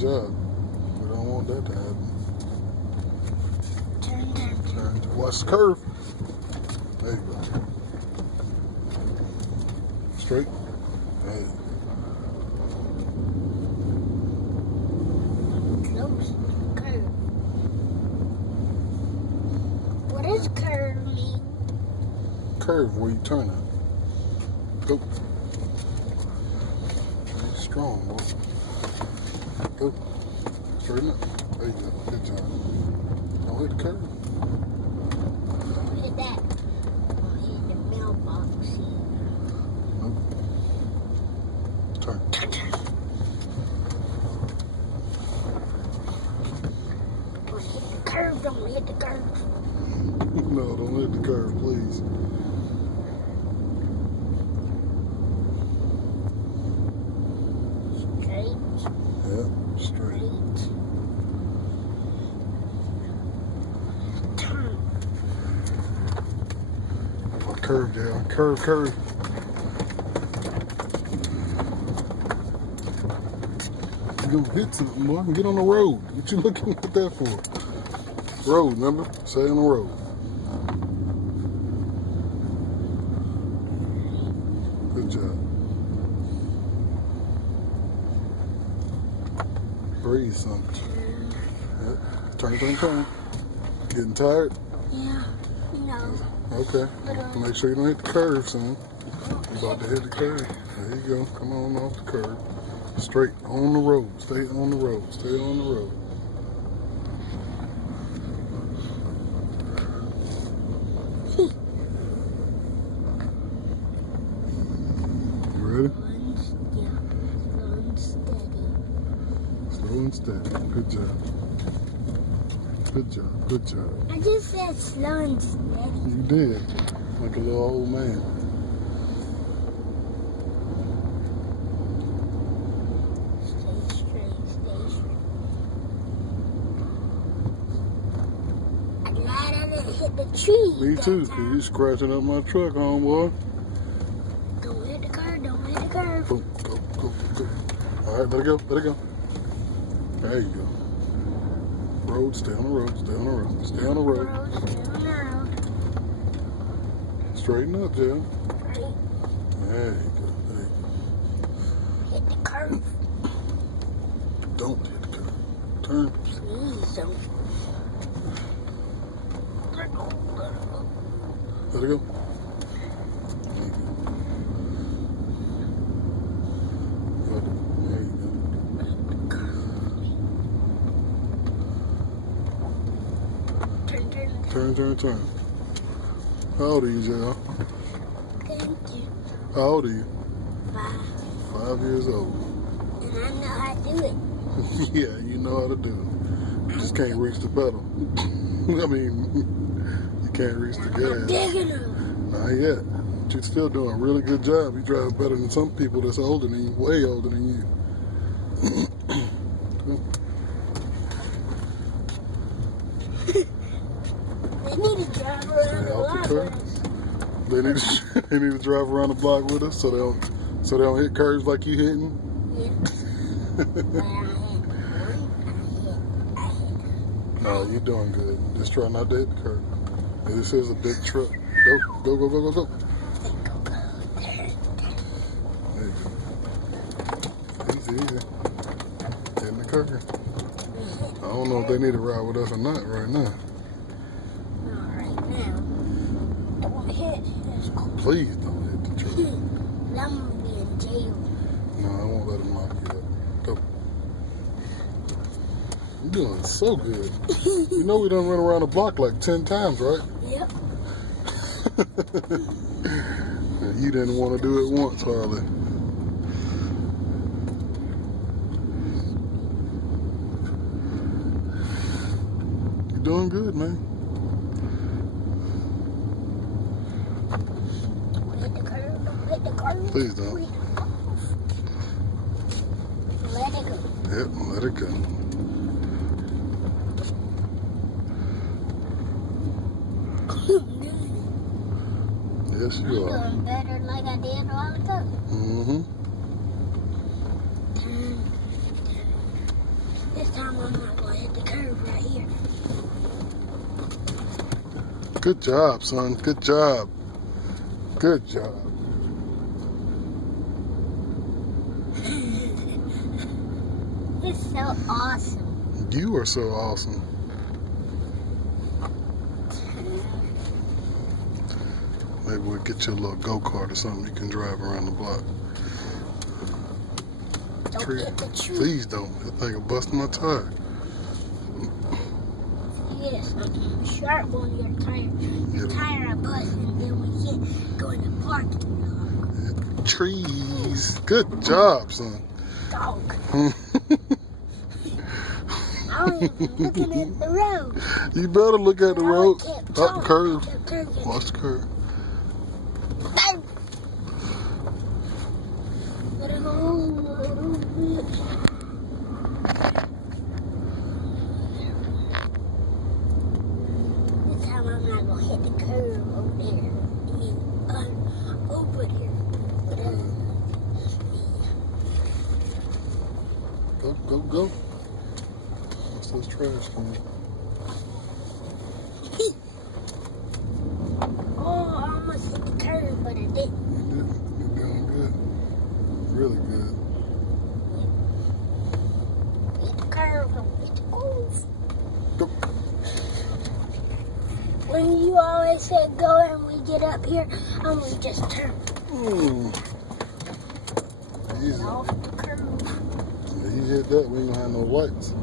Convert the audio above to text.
job. We don't want that to happen. Turn. Watch the curve. There you go. Straight. There you go. Close curve. What does curve mean? Curve where you turn it. Go. Strong, boy. Go. Straighten up. There you go. Good job. Don't hit the curve. Don't hit that. Don't hit the mailbox here. Nope. Turn. Don't hit the curve. Don't hit the curve. No, don't hit the curve, please. Straight. Yeah, straight. Turn. Curve, yeah. Curve. You're gonna hit something, boy. Get on the road. What you looking at that for? Road, remember? Stay on the road. Good job. Breathe something. Yeah. Turn. Getting tired? Yeah. No. Okay. Make sure you don't hit the curve, son. You're about to hit the curve. There you go. Come on off the curve. Straight on the road. Stay on the road. Stay on the road. You ready? Slow and steady. Good job. I just said slow and steady. You did. Like a little old man. Stay straight. I'm glad I didn't hit the tree. Me too, because you scratching up my truck, homeboy. Don't hit the curve. Boom. Go. All right, let it go. There you go. Road, stay on the road. Straighten up, Jill. There you go. Hit the curve. Don't hit the curve. Turn. Please don't. Let it go. There you go. Turn. How old are you, Jill? Thank you. How old are you? 5. 5 years old. And I know how to do it. Yeah, you know how to do it. You just can't reach the pedal. I mean, you can't reach the I'm gas. big enough. Not yet. But you're still doing a really good job. You drive better than some people that's older than you, way older than you. They need to drive around the block with us. They need to drive around the block with us so they don't hit curves like you hitting. Yeah. No, you're doing good. Just try not to hit the curve. This is a big truck. Go. There you go. Easy. Hitting the curve. I don't know if they need to ride with us or not right now. Not right now. Don't hit. Please don't hit the truck. I'm gonna be in jail. No, I won't let them knock you up. Go. You're doing so good. You know we done run around the block like 10 times, right? Yep. You didn't want to do it once, Harley. You're doing good, man. Hit the curve. Please don't. Let it go. Yep, let it go. Yes, you are. I'm doing better like I did a while ago. Mm-hmm. Good job, son. Good job. Good job. It's so awesome. You are so awesome. Maybe we'll get you a little go-kart or something you can drive around the block. Don't hit the tree. Please don't. That thing will bust my tire. You get something sharp on your tire. Your tire will bust and then we can't go in the parking lot. Trees. Good job, son. Dog. I don't even looking at the road. You better look at the road. I can't Up the curve. curve. Watch the curve. This time I'm not gonna hit the curve over there. Over here. Go, go, go. What's this trash can? Oh, I almost hit the curve, but I didn't. You didn't. You're doing good. Really good. Hit the curve, don't hit the groove. Go. When you always said go and we get up here, I'm gonna just turn Easy. off the curve. You hit that, we ain't gonna have no lights.